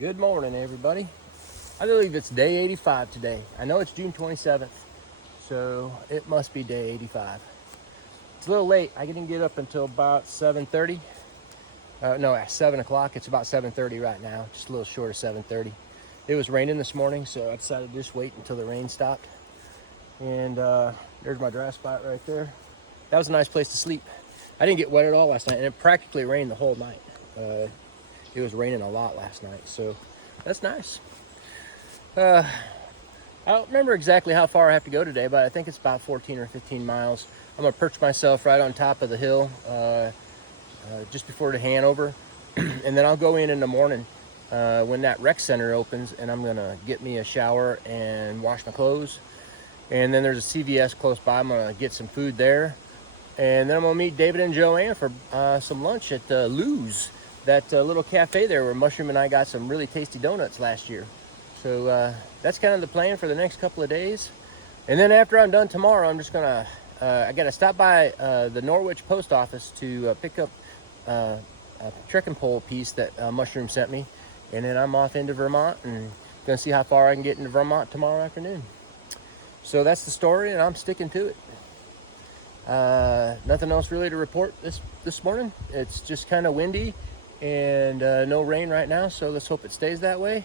Good morning, everybody. I believe it's day 85 today. I know it's June 27th, so it must be day 85. It's a little late. I didn't get up until about 7:30. No, at 7 o'clock. It's about 7:30 right now, just a little short of 7:30. It was raining this morning, so I decided to just wait until the rain stopped. And there's my dry spot right there. That was a nice place to sleep. I didn't get wet at all last night, and it practically rained the whole night. It was raining a lot last night, so that's nice. I don't remember exactly how far I have to go today, but I think it's about 14 or 15 miles. I'm gonna perch myself right on top of the hill just before the Hanover, and then I'll go in the morning when that rec center opens, and I'm gonna get me a shower and wash my clothes. And then there's a CVS close by. I'm gonna get some food there, and then I'm gonna meet David and Joanne for some lunch at Lou's, that little cafe there where Mushroom and I got some really tasty donuts last year. So that's kind of the plan for the next couple of days. And then after I'm done tomorrow, I'm just gonna, I gotta stop by the Norwich post office to pick up a trekking pole piece that Mushroom sent me. And then I'm off into Vermont and gonna see how far I can get into Vermont tomorrow afternoon. So that's the story, and I'm sticking to it. Nothing else really to report this morning. It's just kind of windy and no rain right now, so let's hope it stays that way.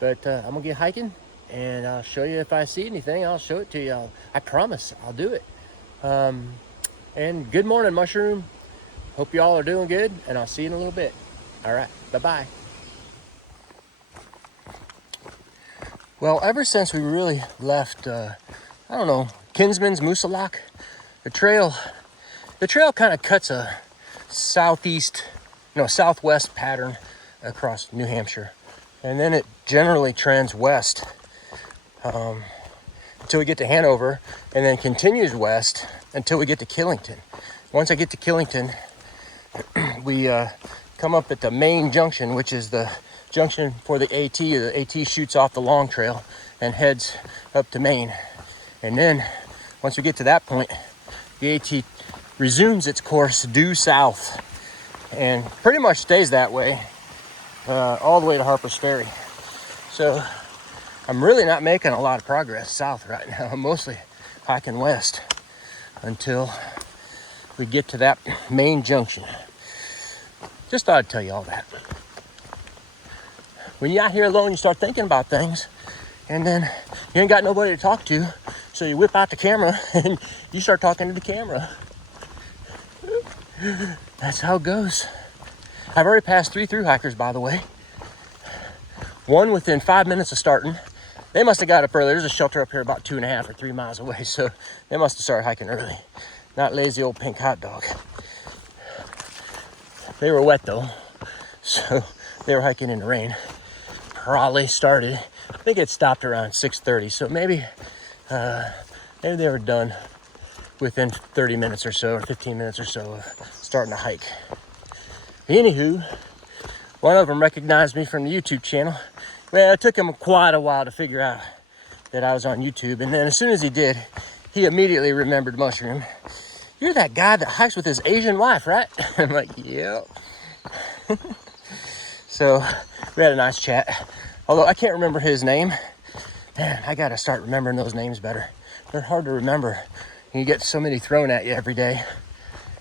But I'm gonna get hiking, and I'll show you if I see anything. I'll show it to you. I promise I'll do it. And good morning, Mushroom. Hope you all are doing good, and I'll see you in a little bit. All right, bye-bye. Well, ever since we really left, I don't know, Kinsman's Moosalak, the trail kind of cuts a southwest pattern across New Hampshire. And then it generally trends west until we get to Hanover, and then continues west until we get to Killington. Once I get to Killington, we come up at the main junction, which is the junction for the AT. The AT shoots off the long trail and heads up to Maine. And then once we get to that point, the AT resumes its course due south and pretty much stays that way all the way to Harper's Ferry. So I'm really not making a lot of progress south right now. I'm mostly hiking west until we get to that main junction. Just thought I'd tell you all that. When you're out here alone, you start thinking about things, and then you ain't got nobody to talk to, so you whip out the camera and you start talking to the camera. That's how it goes. I've already passed 3 through hikers, by the way. One within 5 minutes of starting. They must have got up early. There's a shelter up here about 2.5 or 3 miles away, so they must have started hiking early. Not lazy old pink hot dog. They were wet though, so they were hiking in the rain. Probably started, I think it stopped around 6:30, so maybe they were done within 30 minutes or so, or 15 minutes or so of starting to hike. Anywho, one of them recognized me from the YouTube channel. Well, it took him quite a while to figure out that I was on YouTube, and then as soon as he did, he immediately remembered Mushroom. You're that guy that hikes with his Asian wife, right? I'm like, yep. So we had a nice chat. Although I can't remember his name. Man, I gotta start remembering those names better. They're hard to remember. You get so many thrown at you every day.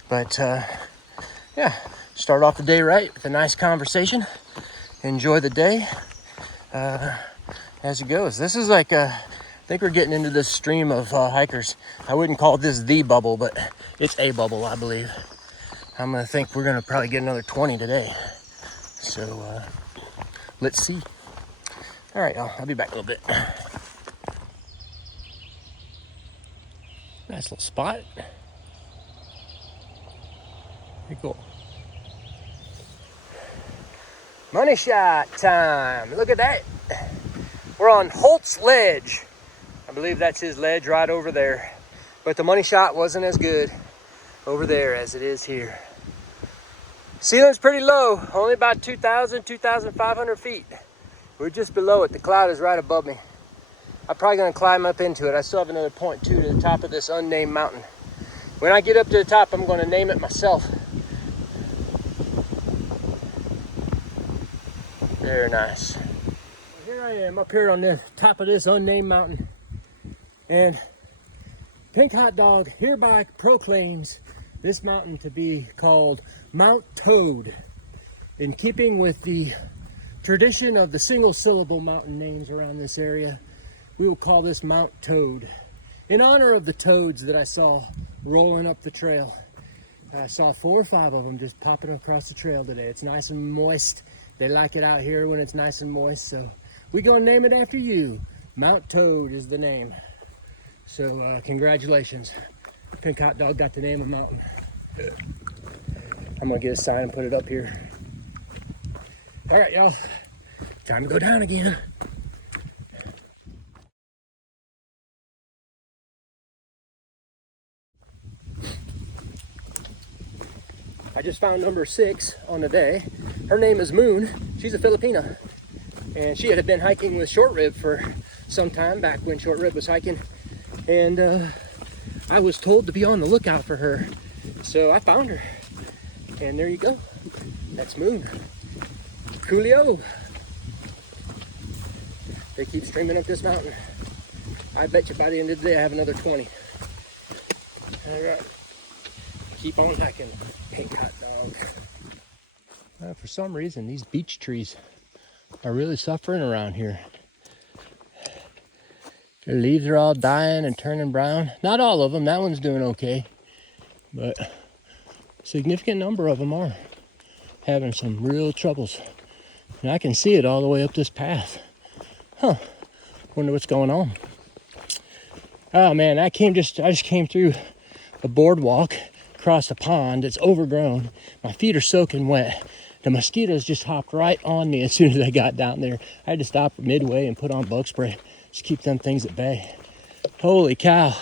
But yeah, start off the day right with a nice conversation. Enjoy the day as it goes. This is like I think we're getting into this stream of hikers. I wouldn't call this the bubble, but it's a bubble, I believe. I'm gonna think we're gonna probably get another 20 today. So let's see. All right, I'll be back a little bit. Nice little spot. Pretty cool. Money shot time. Look at that. We're on Holt's Ledge. I believe that's his ledge right over there. But the money shot wasn't as good over there as it is here. Ceiling's pretty low, only about 2,000, 2,500 feet. We're just below it. The cloud is right above me. I'm probably gonna climb up into it. I still have another 0.2 to the top of this unnamed mountain. When I get up to the top, I'm gonna name it myself. Very nice. Here I am up here on the top of this unnamed mountain, and Pink Hot Dog hereby proclaims this mountain to be called Mount Toad, in keeping with the tradition of the single syllable mountain names around this area. We will call this Mount Toad in honor of the toads that I saw rolling up the trail. I saw 4 or 5 of them just popping across the trail today. It's nice and moist. They like it out here when it's nice and moist, so we're gonna name it after you. Mount Toad is the name. So congratulations. Pink Hot Dog got the name of the mountain. I'm gonna get a sign and put it up here. All right, y'all, time to go down again. I just found number 6 on the day. Her name is Moon. She's a Filipina, and she had been hiking with Short Rib for some time back when Short Rib was hiking, and I was told to be on the lookout for her, so I found her, and there you go. That's Moon. Coolio. They keep streaming up this mountain. I bet you by the end of the day I have another 20. All right, keep on hiking. Pink Hot Dog. For some reason, these beech trees are really suffering around here. Their leaves are all dying and turning brown. Not all of them. That one's doing okay, but a significant number of them are having some real troubles. And I can see it all the way up this path. Huh. Wonder what's going on. Oh man, I just came through a boardwalk across the pond. It's overgrown. My feet are soaking wet. The mosquitoes just hopped right on me as soon as I got down there. I had to stop midway and put on bug spray. Just keep them things at bay. Holy cow.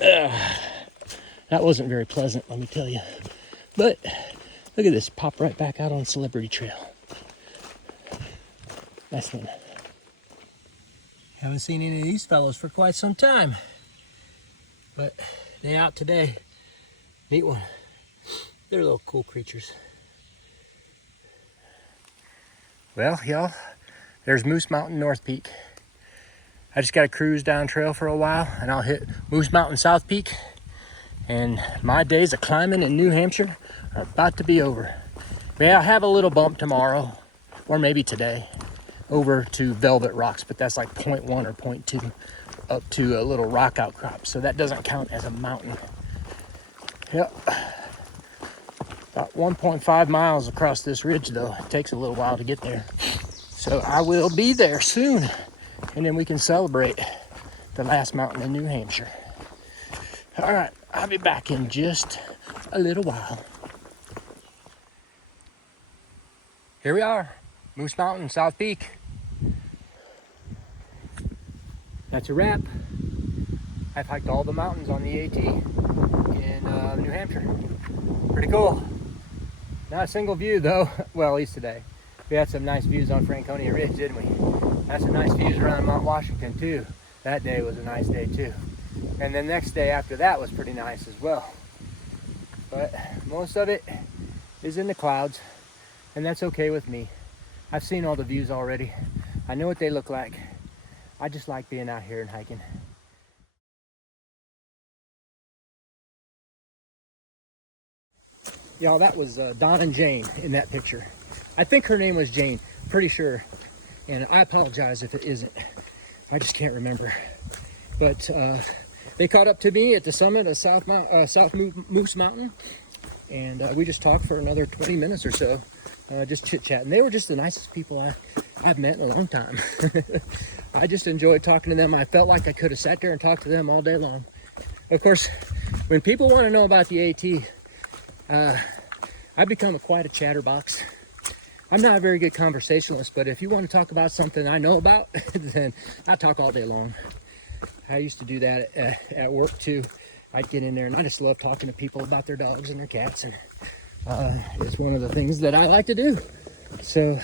That wasn't very pleasant, let me tell you. But look at this, pop right back out on Celebrity Trail. Nice one. Haven't seen any of these fellows for quite some time, but they out today. Neat one. They're little cool creatures. Well, y'all, there's Moose Mountain North Peak. I just got to cruise down trail for a while, and I'll hit Moose Mountain South Peak, and my days of climbing in New Hampshire are about to be over. Maybe I'll have a little bump tomorrow, or maybe today, over to Velvet Rocks, but that's like 0.1 or 0.2 up to a little rock outcrop, so that doesn't count as a mountain. Yep, about 1.5 miles across this ridge though. It takes a little while to get there. So I will be there soon, and then we can celebrate the last mountain in New Hampshire. All right, I'll be back in just a little while. Here we are, Moose Mountain, South Peak. That's a wrap. I've hiked all the mountains on the AT in New Hampshire. Pretty cool. Not a single view though, well, at least today. We had some nice views on Franconia Ridge, didn't we? Had some nice views around Mount Washington too. That day was a nice day too. And the next day after that was pretty nice as well. But most of it is in the clouds, and that's okay with me. I've seen all the views already. I know what they look like. I just like being out here and hiking. Y'all, that was Don and Jane in that picture. I think her name was Jane, pretty sure. And I apologize if it isn't. I just can't remember. But they caught up to me at the summit of South Moose Mountain. And we just talked for another 20 minutes or so, just chit-chatting. They were just the nicest people I've met in a long time. I just enjoyed talking to them. I felt like I could have sat there and talked to them all day long. Of course, when people want to know about the AT, I've become quite a chatterbox. I'm not a very good conversationalist, but if you want to talk about something I know about, then I talk all day long. I used to do that at work too. I'd get in there and I just love talking to people about their dogs and their cats, and it's one of the things that I like to do. So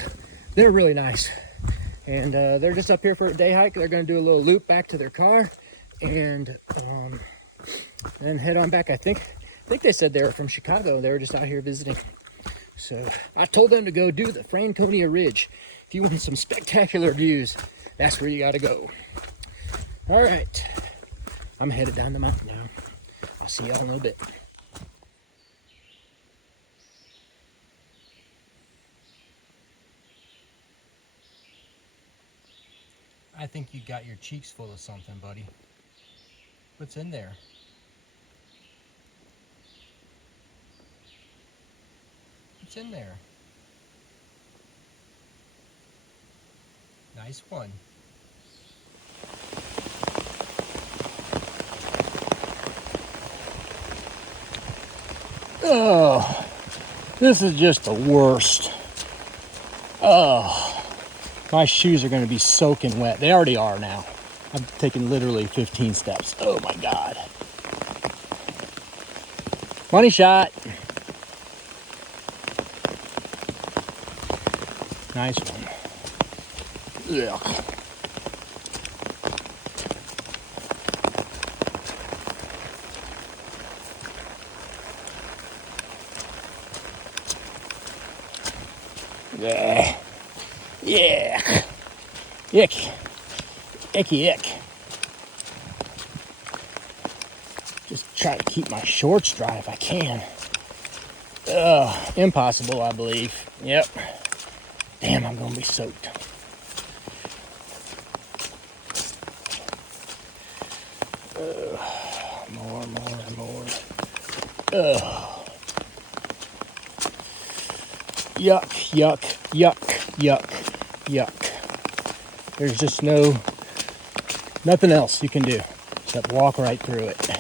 they're really nice, and they're just up here for a day hike. They're going to do a little loop back to their car and head on back. I think they said they were from Chicago. They were just out here visiting. So I told them to go do the Franconia Ridge. If you want some spectacular views, that's where you got to go. All right, I'm headed down the mountain now. I'll see y'all in a little bit. I think you got your cheeks full of something, buddy. What's in there? What's in there? Nice one. Oh, this is just the worst. Oh, my shoes are going to be soaking wet. They already are now. I've taken literally 15 steps. Oh my God. Money shot. Nice one. Yeah. Yeah. Yeah. Ick. Icky ick. Just try to keep my shorts dry if I can. Impossible, I believe. Yep. Damn, I'm gonna be soaked. More. Yuck. There's just nothing else you can do except walk right through it.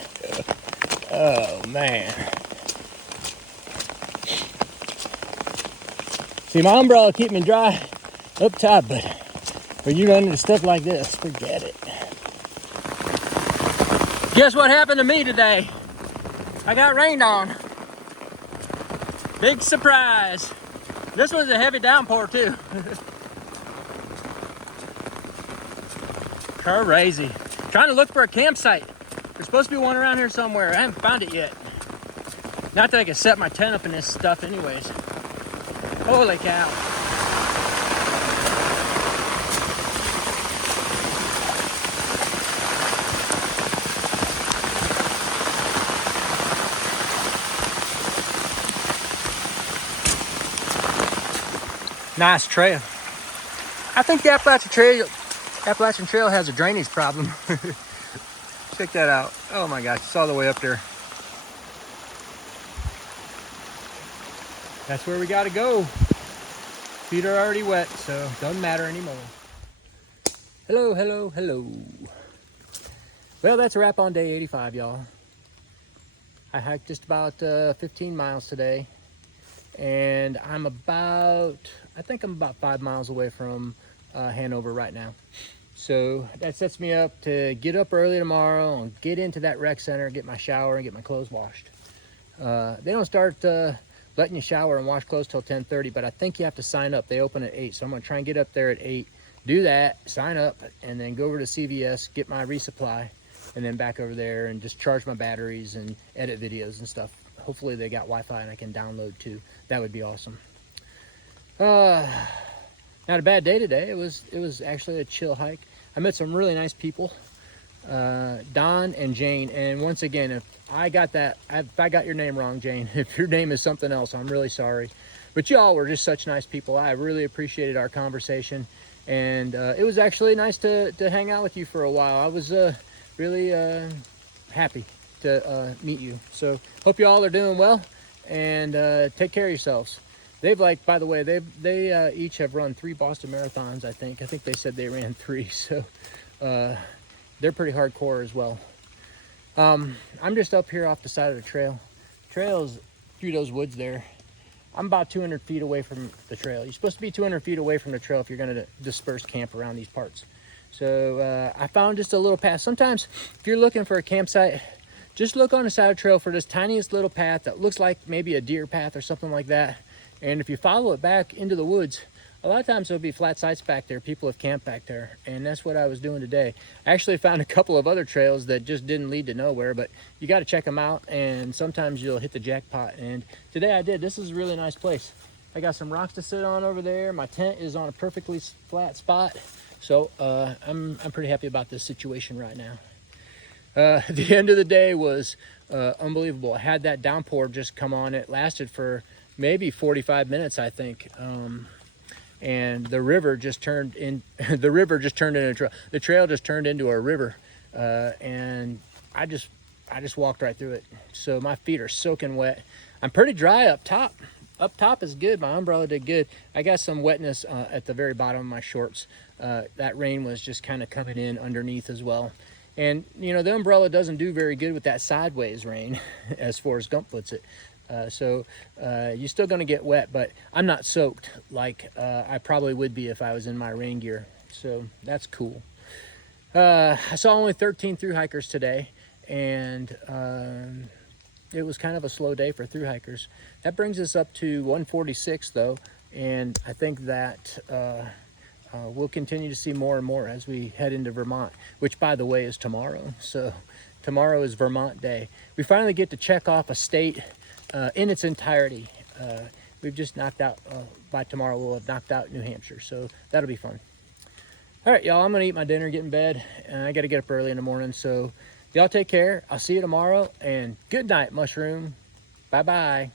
Oh man. See, my umbrella keep me dry up top, but when you run into stuff like this, forget it. Guess what happened to me today? I got rained on. Big surprise. This was a heavy downpour too. Crazy. Trying to look for a campsite. There's supposed to be one around here somewhere. I haven't found it yet. Not that I can set my tent up in this stuff anyways. Holy cow. Nice trail. I think the Appalachian Trail has a drainage problem. Check that out. Oh my gosh, it's all the way up there. That's where we gotta go. Feet are already wet, so doesn't matter anymore. Hello. Well, that's a wrap on day 85, y'all. I hiked just about 15 miles today, and I think I'm about 5 miles away from Hanover right now. So that sets me up to get up early tomorrow and get into that rec center, get my shower, and get my clothes washed. They don't start letting you shower and wash clothes till 10:30, but I think you have to sign up. They open at 8, so I'm gonna try and get up there at 8, do that, sign up, and then go over to CVS, get my resupply, and then back over there and just charge my batteries and edit videos and stuff. Hopefully they got Wi-Fi and I can download too. That would be awesome. Not a bad day today. It was actually a chill hike. I met some really nice people, Don and Jane. And once again, if I got your name wrong, Jane, if your name is something else, I'm really sorry. But y'all were just such nice people. I really appreciated our conversation, and it was actually nice to hang out with you for a while. I was really happy to meet you. So hope you all are doing well, and take care of yourselves. They've by the way, they each have run 3 Boston marathons, I think. I think they said they ran 3, so they're pretty hardcore as well. I'm just up here off the side of the trail. Trail's through those woods there. I'm about 200 feet away from the trail. You're supposed to be 200 feet away from the trail if you're gonna disperse camp around these parts. So I found just a little path. Sometimes if you're looking for a campsite, just look on the side of the trail for this tiniest little path that looks like maybe a deer path or something like that. And if you follow it back into the woods, a lot of times there'll be flat sites back there. People have camped back there, and that's what I was doing today. I actually found a couple of other trails that just didn't lead to nowhere, but you got to check them out, and sometimes you'll hit the jackpot. And today I did. This is a really nice place. I got some rocks to sit on over there. My tent is on a perfectly flat spot, so I'm pretty happy about this situation right now. The end of the day was unbelievable. I had that downpour just come on. It lasted for maybe 45 minutes, I think. And the river just turned in. The river just turned into a trail. The trail just turned into a river, and I just walked right through it. So my feet are soaking wet. I'm pretty dry up top. Up top is good. My umbrella did good. I got some wetness at the very bottom of my shorts. That rain was just kind of coming in underneath as well. And, you know, the umbrella doesn't do very good with that sideways rain, as Forrest Gump puts it. So you're still going to get wet, but I'm not soaked like I probably would be if I was in my rain gear. So that's cool. I saw only 13 thru hikers today, and it was kind of a slow day for thru hikers. That brings us up to 146 though, and I think that we'll continue to see more and more as we head into Vermont, which by the way is tomorrow. So tomorrow is Vermont Day. We finally get to check off a state in its entirety. We've just knocked out, by tomorrow we'll have knocked out New Hampshire, so that'll be fun. All right, y'all, I'm gonna eat my dinner, get in bed, and I gotta get up early in the morning, so y'all take care. I'll see you tomorrow, and good night, mushroom. Bye-bye.